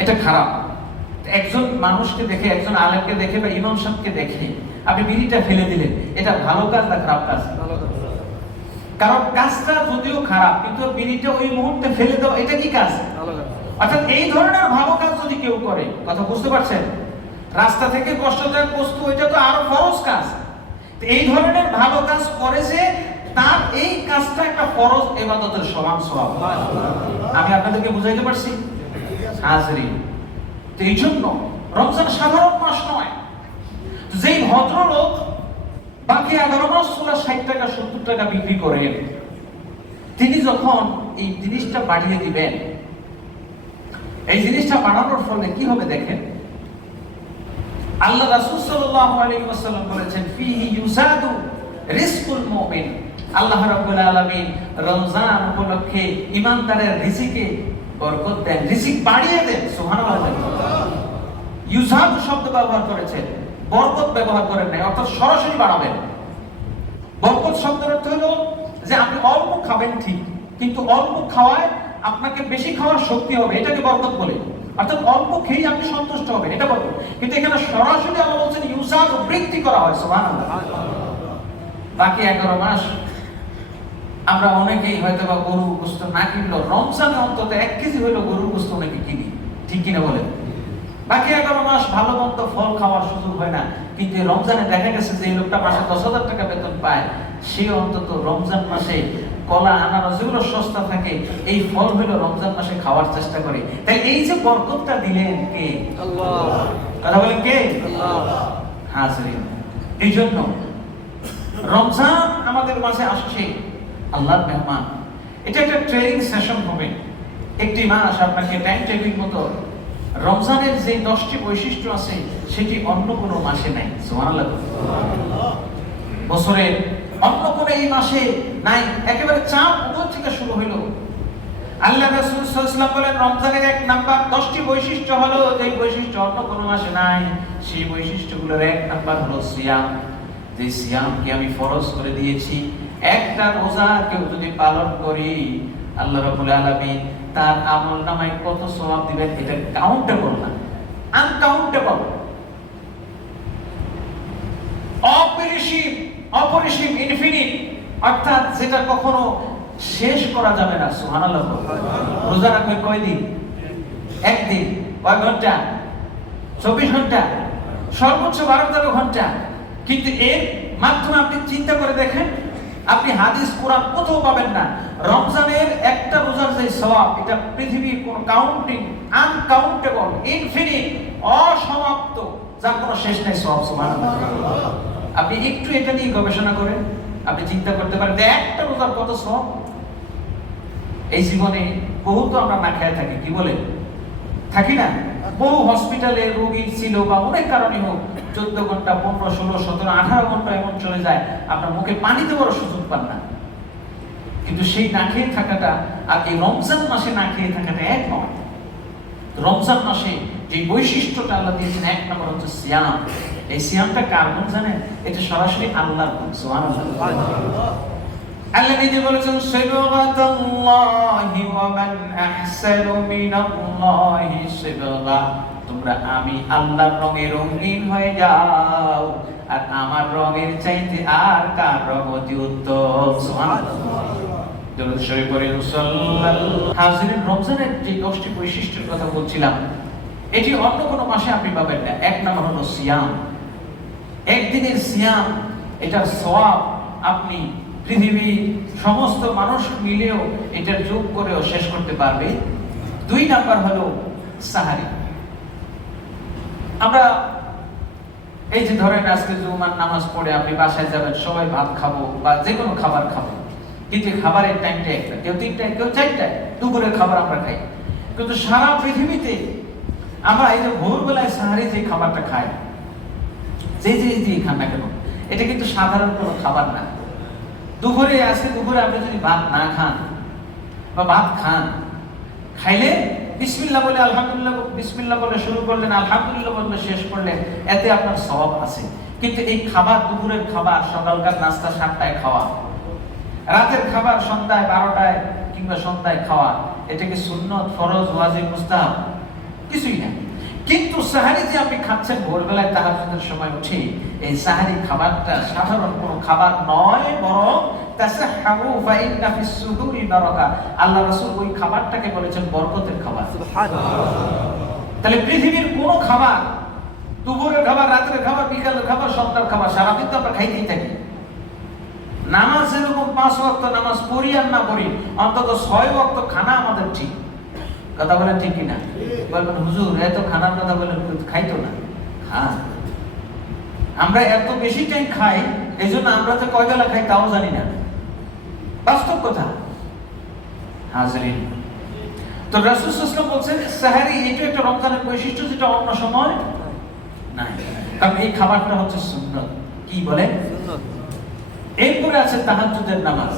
এটা খারাপ। একজন মানুষকে দেখে, একজন আলেমকে দেখে বা ইমাম সাহেবকে দেখে আপনি বিড়িটা ফেলে দিলেন, এটা ভালো কাজ না খারাপ কাজ? কারণ কাজটা যদিও খারাপ, কিন্তু বিড়িটা ওই মুহূর্তে ফেলে দেওয়া এটা কি কাজ? অর্থাৎ এই ধরনের ভালো কাজ যদি কেউ করে, কথা বুঝতে পারছেন? রাস্তা থেকে কষ্টদায়ক বস্তু, এটা তো আরো ফরজ কাজ। এই ধরনের ভালো কাজ করেছে, তার এই কাজটা একটা ফরজ ইবাদতের সমান সওয়াব। আমি আপনাদেরকে বুঝাইতে পারছি? হাজরিন, তো এই জন্য রমজান সাধারণ মাস নয়। যেই ভদ্রলোক বাকি 11 মাস চুলা 60 টাকা 70 টাকা বিক্রি করেন, তিনি যখন এই জিনিসটা বাড়িয়ে দিবেন, এই জিনিসটা বাড়ানোর ফলে কি হবে দেখেন, আল্লাহ রাসূল সাল্লাল্লাহু আলাইহি ওয়াসাল্লাম বলেছেন ফিহি ইউসাদু রিজকুল মুমিন, আল্লাহ রাব্বুল আলামিন রমজান উপলক্ষে ঈমানদারের রিজিকে বরকত দেন, রিজিক বাড়িয়ে দেন। সুবহানাল্লাহ। ইউসাদু শব্দ ব্যবহার করেছেন, বরকত ব্যবহার করেন নাই, অর্থাৎ সরাসরি বাড়াবেন। বরকত শব্দের অর্থ হলো যে আপনি অল্প খাবেন ঠিক, কিন্তু অল্প খাওয়ায় আপনাকে বেশি খাওয়ার শক্তি হবে, এটাকে বরকত বলে। অর্থাৎ অল্প খেয়ে আপনি সন্তুষ্ট হবেন, এটা বরকত। কিন্তু এখানে সরাসরি আল্লাহ বলছেন ইউসাদ, বৃদ্ধি করা হয়। সুবহানাল্লাহ। বাকি 11 মাস আমরা অনেকেই হয়তো বা গরুর গোশত না কিনলেও রমজানে অন্তত 1 কেজি হইলো গরুর গোশত অনেকে কিনি, ঠিক কিনা বলেন? বাকি 11 মাস ভালো মন্দ ফল খাওয়ার সুযোগ হয় না, কিন্তু রমজানে দেখা গেছে যে লোকটা মাসে 10,000 টাকা বেতন পায়, সে অন্তত রমজান মাসে কলা আনারস যেগুলো সস্তা থাকে, এই ফল হইলো রমজান মাসে খাওয়ার চেষ্টা করে। তাই এই যে বরকতটা দিলেন কে? আল্লাহ। কথা বলেন কে? আল্লাহ। হাজরিন, এই জন্য রমজান আমাদের মাঝে আসছে, আল্লাহর মেহমান। এটা একটা ট্রেনিং সেশন হবে, একটি মাস আপনাকে টাইম টেবিল মতো রমজানের যে 10টি বৈশিষ্ট্য আছে সেটি অন্য কোনো মাসে নাই। সুবহানাল্লাহ। বছরের অন্য কোনো এই মাসে নাই, একেবারে চাপ উপর থেকে শুরু হলো। আল্লাহ রাসূল সাল্লাল্লাহু আলাইহি ওয়াসাল্লাম বলেন রমজানের 1 নাম্বার 10টি বৈশিষ্ট্য হলো যে বৈশিষ্ট্য অন্য কোনো মাসে নাই। সেই বৈশিষ্ট্যগুলোর 1 নাম্বার হলো সিয়াম। যে সিয়ামকে আমি ফরজ করে দিয়েছি, একটা রোজা কেউ যদি পালন করি, আল্লাহ রাব্বুল আলামিন তার আমলনামায় কত সওয়াব দিবেন, এটা কাউন্টেবল না, আনকাউন্টেবল, অপরিসীম, ইনফিনিট, অর্থাৎ যেটা কখনো শেষ করা যাবে না। সুবহানাল্লাহ। রোজা রাখবেন কয়দিন? একদিন। কয় ঘন্টা? 24 ঘন্টা, সর্বোচ্চ 12-13 ঘন্টা। কিন্তু এর মাধ্যমে আপনি চিন্তা করে দেখেন, আপনি হাদিস কোরআন কোথাও পাবেন না রমজানের একটা রোজার যে সওয়াব, এটা পৃথিবীর কোনো কাউন্টিং, আনকাউন্টেবল, ইনফিনিট, অসমাপ্ত, যার কোনো শেষ নাই সওয়াব। সুবহানাল্লাহ। আপনি একটু এটা নিয়ে গবেষণা করেন, আপনি চিন্তা করতে পারেন যে একটা রোজার কত সওয়াব। এই জীবনে বহু তো আমরা না খেয়ে থাকি, কি বলে থাকি না? বহু হসপিটালে রোগী ছিল বা অনেক কারণে হোক 14 ঘন্টা 15, 16, 17, 18 ঘন্টা এমন চলে যায়, আপনার মুখে পানি দেওয়ার সুযোগ পান না। কিন্তু সেই না খেয়ে থাকাটা আর এই রমজান মাসে না খেয়ে থাকাটা এক নয়। রমজান মাসে যে বৈশিষ্ট্যটা আল্লাহ দিয়েছেন, 1 নম্বর হচ্ছে সিয়াম। এই সিয়ামটা কার গুণ জানেন? এটা সরাসরি আল্লাহর গুণ। সুবহানাল্লাহ। আল্লাহ নিজে বলেছেন সিবগাতাল্লাহি ওয়া মান আহসানু মিনাল্লাহি সিবগা, তোমরা আমি আল্লাহর রঙে রঙিন হয়ে যাও, আর আমার রঙের চাইতে আর কার রং অতি উত্তম। সুবহানাল্লাহ। দরুদ শরীফ পড়ে সাল্লাল্লাহু। হাজিরিন, রমজানের যে 10টি বৈশিষ্ট্যের কথা বলছিলাম, এটি অন্য কোনো মাসে আপনি পাবেন না। 1 নম্বর হলো সিয়াম। একদিনের সিয়াম, এটার সওয়াব আপনি পৃথিবীর সমস্ত মানুষ মিলেও এটার যোগ করেও শেষ করতে পারবে। 2 নাম্বার হলো সাহারি। আমরা এই যে ধরেন আজকে জুমার নামাজ পড়ে আপনি বাসায় যাবেন, সবাই ভাত খাবো বা যে কোনো খাবার খাবো, কিন্তু খাবারের টাইমটা একটা, কেউ 3টায় কেউ 4টায় দুপুরের খাবার আমরা খাই। কিন্তু সারা পৃথিবীতে আমরা এই যে ভোরবেলায় সাহারি যে খাবারটা খাই, যে খান না কেন, এটা কিন্তু সাধারণ কোনো খাবার না। দুপুরে আজকে দুপুরে আপনি যদি ভাত না খান বা ভাত খান, খাইলে বিসমিল্লাহ বলে আলহামদুলিল্লাহ বিসমিল্লাহ বলে শুরু করলেন, আলহামদুলিল্লাহ বলে শেষ করলেন, এতে আপনার সওয়াব আছে। কিন্তু এই খাবার, দুপুরের খাবার সকালকার নাস্তা 7টায় খাওয়া, রাতের খাবার সন্ধ্যায় 12টায় কিংবা সন্ধ্যায় খাওয়া, এটা কি সুন্নত, ফরজ, ওয়াজিব, মুস্তাহাব? কিছুই না। কিন্তু সাহারি যে আপনি খাচ্ছেন ভোরবেলায় তাহাজ্জুদের সময় উঠে, এই সাহারি খাবারটা সাধারণ কোনো খাবার নয়, বরং তাসাহহারু ফাইন্না ফিস সুহুরি বারাকা। আল্লাহ রাসূল ওই খাবারটাকে বলেছেন বরকতের খাবার। সুবহানাল্লাহ। তাহলে পৃথিবীর কোন খাবার, দুপুরের খাবার, রাতের খাবার, বিকালের খাবার, সন্ধ্যার খাবার, সারাদিন তো আমরা খাইতেই থাকি। নামাজ এরকম 5 ওয়াক্ত নামাজ পড়ি আর না পড়ি, অন্তত 6 ওয়াক্ত খানা আমাদের ঠিক। কথা বলেন ঠিক কিনা? বলবেন হুজুর এত খানার কথা বলেন, খাইতো না। হ্যাঁ, আমরা এত বেশি টাইম খাই, এই জন্য আমরা তো কয় বেলা খাই তাও জানি না। বাস্তব কথা হাজরিন। তো রাসূল সাল্লাল্লাহু আলাইহি ওয়াসাল্লাম বলছেন সাহারি এটা একটা রমজানের বৈশিষ্ট্য, যেটা অন্য সময় নাই, কারণ এই খাবারটা হচ্ছে সুন্নাত। কি বলে? সুন্নাত। এরপরে আছে তাহাজ্জুদের নামাজ।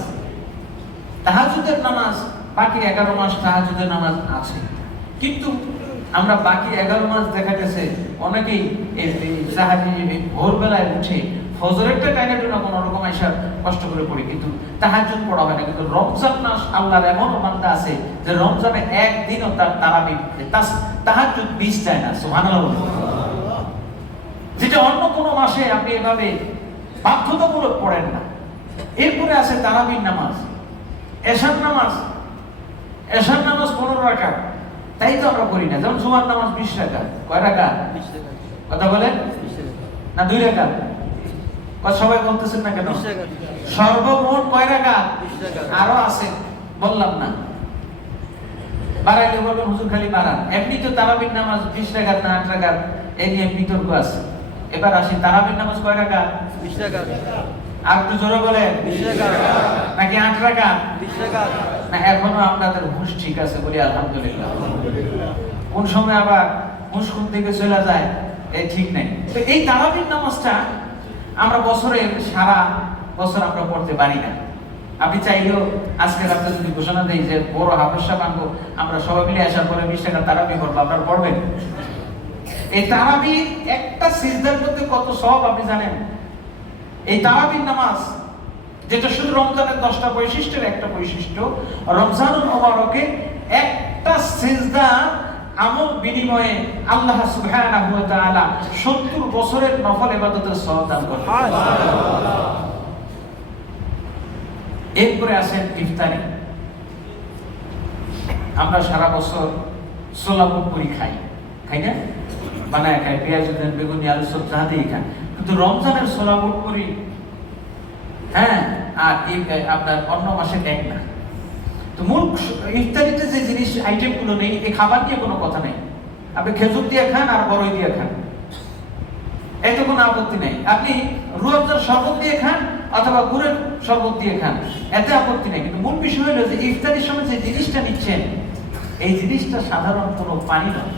তাহাজ্জুদের নামাজ বাকি 11 মাস তাহাজ্জুদের নামাজ আছে, কিন্তু আমরা বাকি 11 মাস দেখা গেছে অনেকেই এই সাহারি ভোরবেলায় উঠে ফজরেরটা টাইমে না কোনো রকম আইসা কষ্ট করে পড়ি, কিন্তু তাহাজ্জুদ পড়া হয় না। কিন্তু রমজান মাস আল্লাহর এমন বান্দা আছে যে রমজানে একদিনও তার তারাবিহ তাহাজ্জুদ মিস যায় না। সুবহানাল্লাহ। যেটা অন্য কোনো মাসে আপনি এভাবে বাধ্যতামূলক পড়েন না। এরপরে আছে তারাবির নামাজ, এশার নামাজ। এশার নামাজ 15 রাকাত, তাই তো আমরা করি না। যেমন জুমার নামাজ 20 রাকাত। কয় রাকাত? 20 রাকাত। কথা বলেন না 2 রাকাত? সবাই বলতেছেন না কেন? সর্বমোট কয় রাকাত? 20 রাকাত। আরো আছে, বললাম না। বাড়াইলে বলবেন হুজুর খালি বাড়ান। এমনি তো তারাবির নামাজ 20 রাকাত না 8 রাকাত, এই নিয়ে বিতর্ক আছে। এবার আসি, তারাবির নামাজ কয় রাকাত? 20 রাকাত। আর একটু জোরে বলেন। 20 রাকাত নাকি 8 রাকাত? 20 রাকাত। না এখনো আপনাদের হুঁশ ঠিক আছে, বলি আলহামদুলিল্লাহ। কোন সময় আবার হুঁশ কোন দিকে চলে যায় এই ঠিক নাই। তো এই তারাবির নামাজটা আমরা বছরের সারা বছর আমরা পড়তে পারি না। আপনি চাইলেও আজকে রাতে যদি ঘোষণা দেই যে বড় হাফেজ সাহেব আনবো, আমরা সবাই মিলে আসার পরে 20 টাকা তারাবি করবো, আপনারা পড়বেন? এই তারাবি একটা সিজদার মধ্যে কত সওয়াব আপনি জানেন? এই তারাবির নামাজ যেটা শুধু রমজানের 10টা বৈশিষ্ট্যের একটা বৈশিষ্ট্য, রমজানুল মুবারকে একটা সিজদা আমল বিনিময়ে আল্লাহ সুবহানাহু ওয়া তাআলা 70 বছরের নফল ইবাদতের সওয়াব দান করেন। সুবহানাল্লাহ। এরপরে আসেন ইফতারি। আমরা সারা বছর ছোলা পুরি খাই, খাই না? বানায় খাই, পেঁয়াজ দেন, বেগুনি, আলু সব যা দিয়ে খাই। কিন্তু রমজানের ছোলা পুরি, হ্যাঁ, আর আপনার অন্য মাসে এক না। তো মূল ইফতারিতে যে জিনিস আইটেমগুলো নেই, এই খাবার নিয়ে কোনো কথা নেই। আপনি খেজুর দিয়ে খান আর বড়ই দিয়ে খান, এতে কোনো আপত্তি নেই। আপনি রুয়াবজার শরবত দিয়ে খান অথবা গুড়ের শরবত দিয়ে খান, এতে আপত্তি নেই। কিন্তু মূল বিষয় হলো যে ইফতারির সময় যে জিনিসটা নিচ্ছেন, এই জিনিসটা সাধারণ কোনো পানি নয়।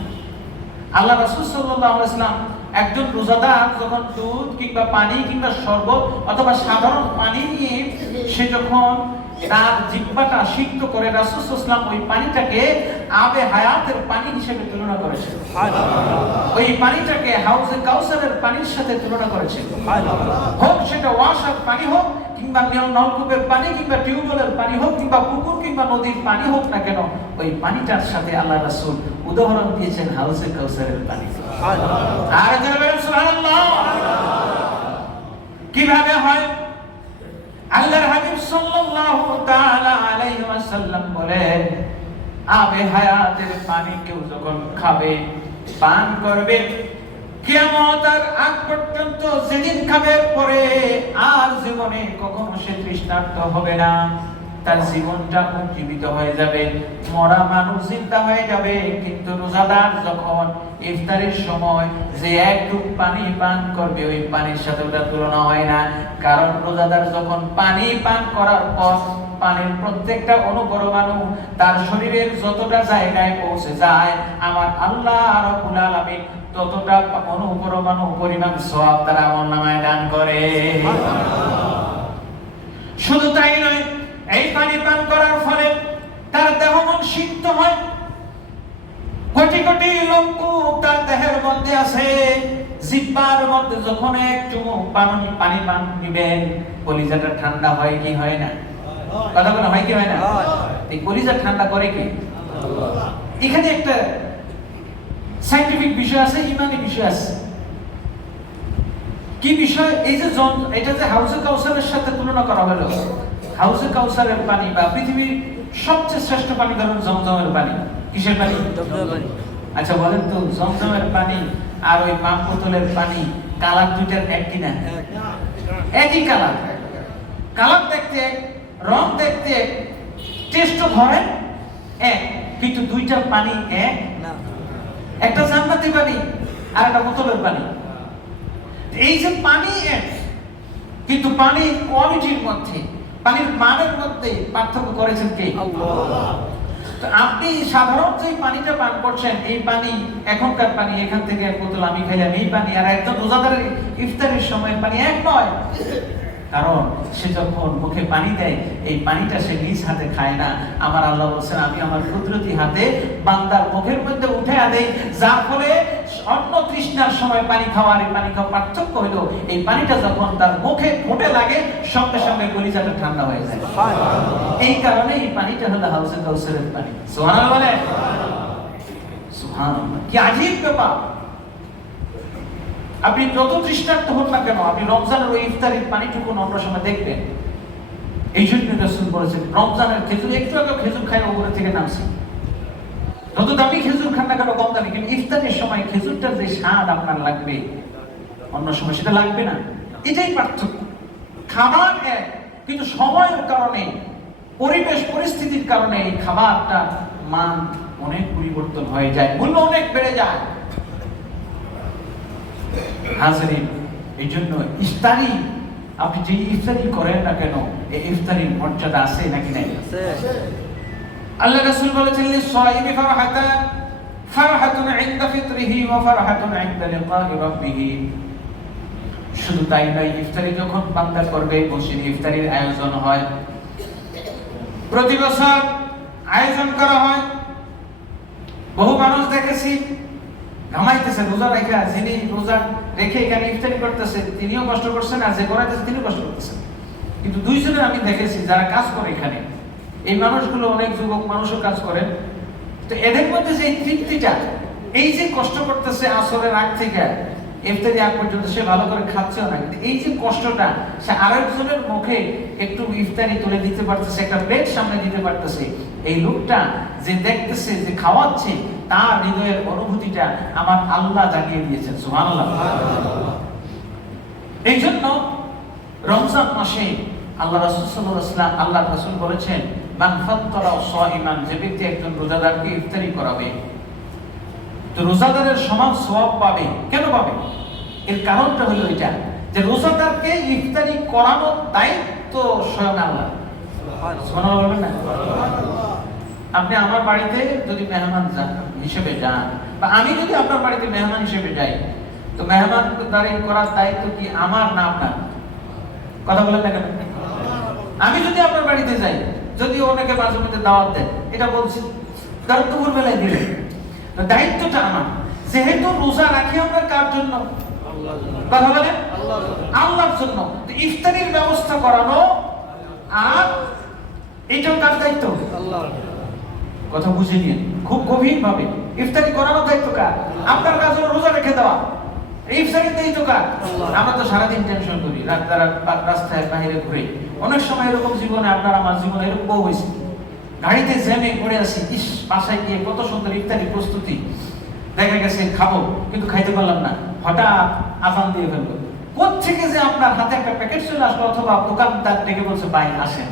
আল্লাহ রাসূল সাল্লাল্লাহু আলাইহি ওয়াসাল্লাম একজন রোজাদার যখন দুধ কিংবা পানি কিংবা শরবত অথবা সাধারণ পানি নিয়ে সে যখন তার জিহ্বাটা সিক্ত করে, রাসূল সাল্লাল্লাহু আলাইহি ওয়াসাল্লাম ওই পানিটাকে আবে হায়াতের পানি হিসেবে তুলনা করেছেন। সুবহানাল্লাহ। ওই পানিটাকে হাউজে কাউসারের পানির সাথে তুলনা করেছেন। সুবহানাল্লাহ। হোক সেটা ওয়াসার পানি হোক কিংবা নলকূপের পানি কিংবা টিউবওয়েলের পানি হোক কিংবা পুকুর কিংবা নদীর পানি হোক না কেন, ওই পানিটার সাথে আল্লাহ রাসূল উদাহরণ দিয়েছেন হাউজে কাউসারের পানি। সুবহানাল্লাহ। আর যারা বলেন সুবহানাল্লাহ। কিভাবে হয়? আল্লাহর হাবিব সাল্লাল্লাহু তাআলা আলাইহি ওয়াসাল্লাম বলেন, আবে হায়াতের পানি কেউ যখন খাবে, পান করবে, কিয়ামতের আগ পর্যন্ত যেদিন খাবে পরে আর জীবনে কখনো সে তৃষ্ণার্ত হবে না। তার জীবনটা উজ্জীবিত হয়ে যাবে, মরা মানুষ জিন্দা হয়ে যাবে। কিন্তু রোজাদার যখন ইফতারের সময় যে একটু পানি পান করবে, ওই পানির সাথে ওটা তুলনা হয় না। কারণ রোজাদার যখন পানি পান করার পর পানির প্রত্যেকটা অনুপরমাণু তার শরীরের যতটা জায়গায় পৌঁছে যায়, আমার আল্লাহ রাব্বুল আলামিন ততটা অনুপরমাণু পরিমাণ সওয়াব তার আমলনামায় দান করে। শুধু তাই নয়, এই পানি পান করার ফলে তার দেহ মন সিক্ত হয়। কোটি কোটি লোমকূপ তার দেহের মধ্যে আছে। জিহ্বার মধ্যে যখন এক চুমুক পানি পান দিবেন, কলিজাটা ঠান্ডা হয় কি হয় না? কথা বলা হয় কি হয় না? এই কলিজা ঠান্ডা করে কি? এখানে একটা সায়েন্টিফিক বিষয় আছে, ইমানি বিষয় আছে। কি বিষয়? এই যে এটা যে হাউজে কাউসারের সাথে তুলনা করা হলো, হাউজে কাউসারের পানি বা পৃথিবীর সবচেয়ে শ্রেষ্ঠ পানি ধরুন জমজমের পানি। কিসের পানি? আচ্ছা বলেন তো, জমজমের পানি আর ওই পাম্প বোতলের পানি কালার দুইটার এক কিনা? একই কালার। কালার দেখতে এক, রং দেখতে এক, টেস্টও ধরেন এক, কিন্তু দুইটা পানি এক না। একটা জান্নাতি পানি আর একটা বোতলের পানি। এই যে পানি এক, কিন্তু পানির কোয়ালিটির মধ্যে, পানির মানের মধ্যে পার্থক্য করেছেন কে? আল্লাহ। তো আপনি সাধারণ যে পানিটা পান করছেন, এই পানি এখনকার পানি, এখান থেকে এক বোতল আমি খাইলাম এই পানি আর একজন রোজাদারের ইফতারের সময় পানি এক নয়। কারণ সে যখন মুখে পানি দেয়, এই পানিটা সে নিজ হাতে খায় না। আমার আল্লাহ বলছেন, আমি আমার কুদরতি হাতে বান্দার মুখের মধ্যে উঠে দেই, যার ফলে অন্য তৃষ্ণার সময় পানি খাওয়া আর এই পানি খাওয়া পার্থক্য হলো, এই পানিটা যখন তার মুখে ঠোঁটে লাগে সঙ্গে সঙ্গে কলিজাটা ঠান্ডা হয়ে যায়। এই কারণে এই পানিটা হলো হাউজে কাউসারের পানি। সুবহানাল্লাহ বলে। সুবহানাল্লাহ, কি আজীব ব্যাপার! আপনি যত তৃষ্ণার্ত হন না কেন, আপনি রমজানের ওই ইফতারের পানিটুকু অন্য সময় দেখবেন। এই জন্য রাসূল বলেছেন, রমজানের খেজুর, একটু আগে খেজুর খাই উপরে থেকে নামছি, যত দামি খেজুর খান না কেন, কম দামি, কিন্তু ইফতারের সময় খেজুরটার যে স্বাদ আপনার লাগবে, অন্য সময় সেটা লাগবে না। এটাই পার্থক্য। খাবার এক, কিন্তু সময়ের কারণে, পরিবেশ পরিস্থিতির কারণে এই খাবারটা মান অনেক পরিবর্তন হয়ে যায়, মূল্য অনেক বেড়ে যায়। হাজরিন, এই জন্য ইফতারি, আপনি যে ইফতারি করেন না কেন, এই ইফতারির মর্যাদা আছে নাকি নাই? আল্লাহ রাসূল বলেছেন, লিসাইমি ফারহাতান, ফারহাতুন ইনদা ফিতরিহি ওয়া ফারহাতুন ইনদা লিকাই রাব্বিহি। শুধু তাই নয়, ইফতারি যখন বান্দা করবে, মসজিদে ইফতারির আয়োজন হয়, প্রতি বছর আয়োজন করা হয়। বহু মানুষ দেখেছি ঘামাইতেছে রোজা রেখে, যিনি রোজা রেখে এখানে ইফতারি করতেছে তিনিও কষ্ট করছেন, আর যে করাইতেছে তিনিও কষ্ট করতেছেন। কিন্তু দুইজনের আমি দেখেছি যারা কাজ করে এখানে, এই মানুষগুলো অনেক যুবক মানুষও কাজ করেন। তো এদের মধ্যে যে তৃপ্তিটা, এই যে কষ্ট করতেছে আসরের আগ থেকে ইফতারি আগ পর্যন্ত, সে ভালো করে খাচ্ছেও না, কিন্তু এই যে কষ্টটা, সে আরেকজনের মুখে একটু ইফতারি তুলে দিতে পারতেছে, একটা প্লেট সামনে দিতে পারতেছে, এই লোকটা যে দেখতেছে, যে খাওয়াচ্ছে, তার হৃদয়ের অনুভূতিটা আমার আল্লাহ জানিয়ে দিয়েছেন। সুবহানাল্লাহ। এই জন্য রমজান মাসে আল্লাহ রাসূল সাল্লাল্লাহু আলাইহি ওয়াসাল্লাম, আল্লাহ রাসূল বলেছেন, মান ফাত্তারা সাইমান, যে ব্যক্তি একজন রোজাদারকে ইফতারি করাবে, তো রোজাদারের সমান সওয়াব পাবে। কেন পাবে? এর কারণটা হলো এটা, যে রোজাদারকে ইফতারি করানোর দায়িত্ব স্বয়ং আল্লাহ। সুবহানাল্লাহ বলবেন না? আপনি আমার বাড়িতে যদি মেহমান হিসেবে যান, বা আমি যদি আপনার বাড়িতে মেহমান হিসেবে যাই, তো মেহমানদারি করার দায়িত্ব কি আমার না আপনার? কথা বলেন না কেন? আমি যদি আপনার বাড়িতে যাই, যদি অনেকে মাঝে মধ্যে দাওয়াত দেন, এটা বলছি কারণ দুপুর বেলায় দিলেন, তো দায়িত্বটা আমার। যেহেতু রোজা রাখি আমরা কার জন্য? কথা বলেন, আল্লাহর জন্য। তো ইফতারির ব্যবস্থা করানো, আর এটাও কার দায়িত্ব? আল্লাহ। কথা বুঝে নিন খুব গভীর ভাবে। ইফতারি করানোর দায়িত্ব কার? আপনার কাজ হলো রোজা রেখে দেওয়া। ইফতারির দায়িত্ব কার? আমরা তো সারাদিন টেনশন করি, রাস্তায় বাইরে ঘুরে। অনেক সময় এরকম জীবনে, আপনার আমার জীবনে এরকম বহু হয়েছে, গাড়িতে জ্যামে পড়ে আছি, ইস বাসায় গিয়ে কত সুন্দর ইফতারি প্রস্তুতি, দেখা গেছে খাবো কিন্তু খাইতে পারলাম না, হঠাৎ আজান দিয়ে ফেললো। কোত্থেকে যে আপনার হাতে একটা প্যাকেট চলে আসলো, অথবা দোকানদার ডেকে বলছে ভাই আসেন,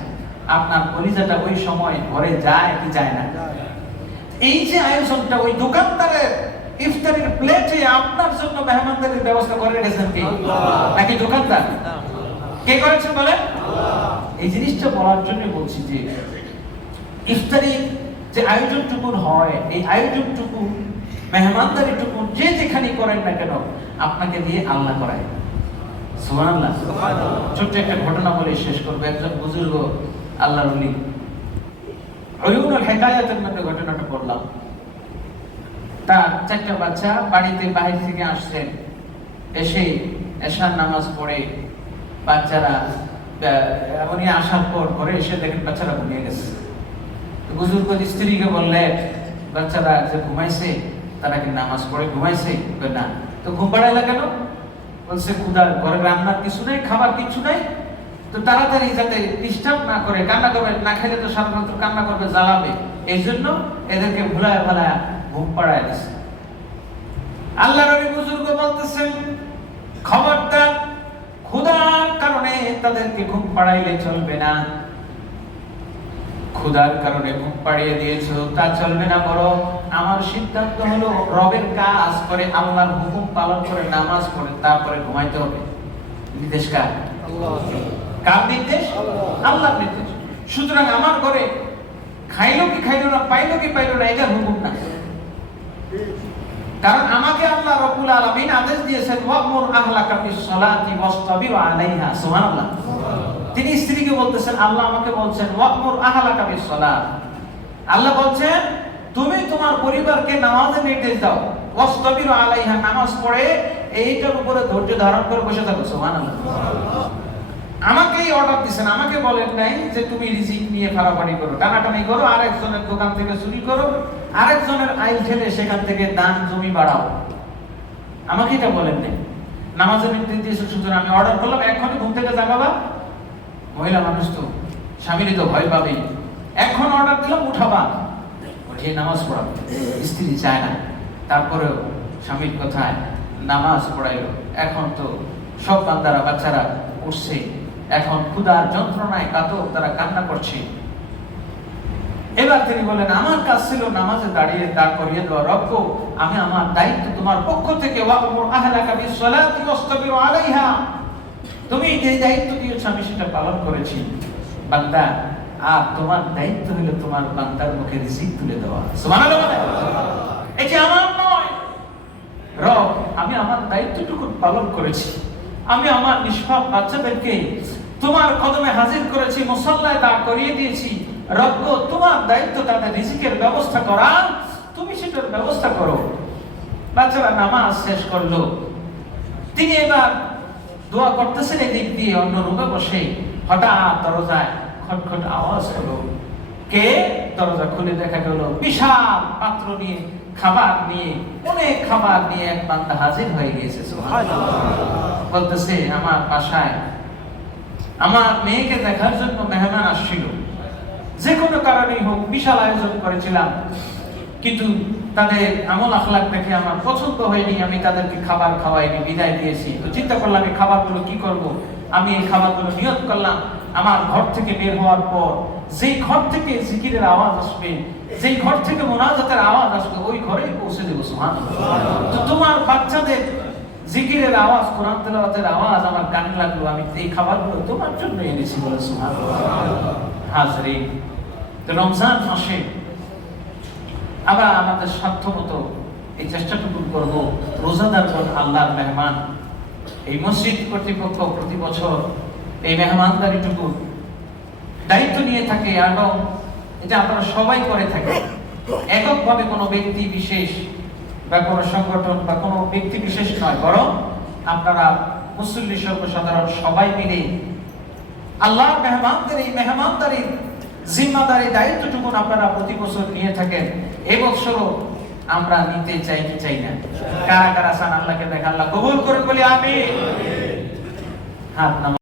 আপনার কলিজাটা ওই সময় ঘরে যায় কি যায় না? এই যে আয়োজনটা, ওই দোকানদারের ইফতারের প্লেটে আপনার জন্য মেহমানদারির ব্যবস্থা করে রেখেছেন কে? নাকি দোকানদার? কে করেছেন বলেন? এই জিনিসটা বলার জন্য বলছি যে ইফতারির যে আয়োজনটুকু হয়, এই আয়োজনটুকু, মেহমানদারিটুকু যে যেখানে করেন না কেন, আপনাকে দিয়ে আল্লাহ করায়। সুবহানাল্লাহ। ছোট্ট একটা ঘটনা বলে শেষ করবো। একজন বুজুর্গ আল্লাহর ওলি, উয়ুনুল হিকায়াতের মধ্যে ঘটনাটা পড়লাম। তার 4টা বাচ্চা বাড়িতে বাইরে থেকে আসছেন, এসে এশার নামাজ পড়ে বাচ্চারা উনি আসার পর ঘরে এসে দেখেন বাচ্চারা ঘুমিয়ে গেছে। বুজুর্গ স্ত্রীকে বললেন, বাচ্চারা যে ঘুমাইছে তারা কি নামাজ পড়ে ঘুমাইছে? না। তো ঘুম পাড়াইলা কেন? বলছে ক্ষুধার, ঘরে রান্নার কিছু নাই, খাবার কিছু নাই, তো তাড়াতাড়ি যাতে ডিস্টার্ব না করে, কান্না করবে, না খেলে তো সাধারণত কান্না করবে, জ্বালাবে, এই জন্য এদেরকে ভুলায় ভালায় ঘুম পাড়ায় দিছে। আল্লাহর ওলি বুজুর্গ বলতেছেন, খবরদার, ক্ষুধার কারণে তাদেরকে ঘুম পাড়াইলে চলবে না। ক্ষুধার কারণে ঘুম পাড়িয়ে দিয়েছো তা চলবে না, বরং আমার সিদ্ধান্ত হলো রবের কাজ করে, আল্লাহর হুকুম পালন করে, নামাজ পড়ে তারপরে ঘুমাইতে হবে। নির্দেশ কার? আল্লাহ। কার নির্দেশ? আল্লাহর নির্দেশ। সুতরাং আমার ঘরে খাইলো কি খাইলো না, পাইলো কি পাইলো না, এটা হুকুম না। কারণ আমাকে আল্লাহ রাব্বুল আলামিন আদেশ দিয়েছেন, ওয়া'মুর আহলাকা বিস-সালাতি ওয়াসতাবির আলাইহা। সুবহানাল্লাহ। তিনি স্ত্রীকে বলতেছেন, আল্লাহ আমাকে বলছেন, ওয়া'মুর আহলাকা বিস-সালাত। আল্লাহ বলছেন, তুমি তোমার পরিবারকে নামাজের নির্দেশ দাও, ওয়াসতাবির আলাইহা, নামাজ পড়ে এইটার উপরে ধৈর্য ধারণ করে বসে থাকো। সুবহানাল্লাহ। আমাকেই অর্ডার দিয়েছেন, আমাকে বলেন নাই যে তুমি রিজিক নিয়ে ফাড়াফাড়ি করো, টানাটানি করো, আরেকজনের দোকান থেকে চুরি করো, আরেকজনের আইল ঠেলে সেখান থেকে দান জমি বাড়াও। আমাকে এটা বলেন নাই, নামাজের নির্দেশ দিয়েছে। সুতরাং আমি অর্ডার করলাম, এখনই ঘুম থেকে জাগাবা। মহিলা মানুষ তো, স্বামীরই তো ভয় পাবে। এখন অর্ডার দিলাম, উঠাবা, উঠিয়ে নামাজ পড়াবে। স্ত্রী চায় না, তারপরেও স্বামীর কথায় নামাজ পড়াইলো। এখন তো সব বান্দারা, বাচ্চারা উঠছে, এখন ক্ষুধার যন্ত্রণায় কাতর, তারা কান্না করছে। এবার তিনি বলেন, আমার কাজ ছিল নামাজে দাঁড়িয়ে দাঁড় করিয়ে দেওয়া। রব্ব, আমি আমার দায়িত্ব তোমার পক্ষ থেকে, ওয়া'মুর আহলাকা বিস-সালাতি ওয়াসতাবির আলাইহা, তুমি যে দায়িত্ব দিয়েছো আমি সেটা পালন করেছি। বান্দা, আর তোমার দায়িত্ব হলো তোমার বান্দার মুখে রিজিক তুলে দেওয়া। সুবহানাল্লাহ। এটি আমার নয়। রব, আমি আমার দায়িত্বটুকু পালন করেছি। আমি আমার নিষ্পাপ বাচ্চাদেরকে তোমার কদমে হাজির করেছি, মুসাল্লায় দাঁড় করিয়ে দিয়েছি। রব্ব, তোমার দায়িত্ব তাদের রিজিকের ব্যবস্থা করা, তুমি সেটার ব্যবস্থা করো। বাচ্চারা নামাজ শেষ করলো। তিনি এবার দোয়া করতেছেন, এদিক দিয়ে অন্য রুমে বসে হঠাৎ দরজায় খটখট আওয়াজ হলো। কে? দরজা খুলে দেখা গেল বিশাল পাত্র নিয়ে, খাবার নিয়ে, অনেক খাবার নিয়ে এক বান্দা হাজির হয়ে গিয়েছে। সুবহানাল্লাহ। বলতেছে, আমার বাসায় আমার মেয়েকে দেখার জন্য মেহমান আসছিল। যে কোনো কারণেই হোক বিশাল আয়োজন করেছিলাম, কিন্তু তাদের আমল আখলাক দেখে আমার পছন্দ হয়নি। আমি তাদেরকে খাবার খাওয়াইনি, বিদায় দিয়েছি। তো চিন্তা করলাম এই খাবারগুলো কি করব। আমি এই খাবারগুলো নিয়ত করলাম, আমার ঘর থেকে বের হওয়ার পর যেই ঘর থেকে জিকিরের আওয়াজ আসবে, যেই ঘর থেকে মুনাজাতের আওয়াজ আসবে, ওই ঘরেই পৌঁছে দেবো। সুবহানাল্লাহ। তো তোমার বাচ্চাদের জিকিরের আওয়াজ, কোরআন তেলাওয়াতের আওয়াজ আমার কানে লাগলো, আমি এই খাবারগুলো তোমার জন্য এনেছি বলে। সুবহানাল্লাহ। হাজরিন, তো রমজান মাসে আমরা আমাদের সাধ্যমতো এই চেষ্টাটুকু করব। রোজাদারগণ আল্লাহর মেহমান। এই মসজিদ কর্তৃপক্ষ প্রতি বছর এই মেহমানদারিটুকু দায়িত্ব নিয়ে থাকে, এবং এটা আপনারা সবাই করে থাকে। এককভাবে কোনো ব্যক্তি বিশেষ বা কোনো সংগঠন বা কোনো ব্যক্তি বিশেষ নয়, বরং আপনারা মুসল্লি সর্বসাধারণ সবাই মিলে আল্লাহর মেহমানদের এই মেহমানদারির জিম্মাদারি দায়িত্বটুকু আপনারা প্রতি বছর নিয়ে থাকেন। এবছরও আমরা নিতে চাই কি চাই না? কারা কারা চান আল্লাহকে দেখা? আল্লাহ কবুল করেন বলি আমিন। হাত নামান।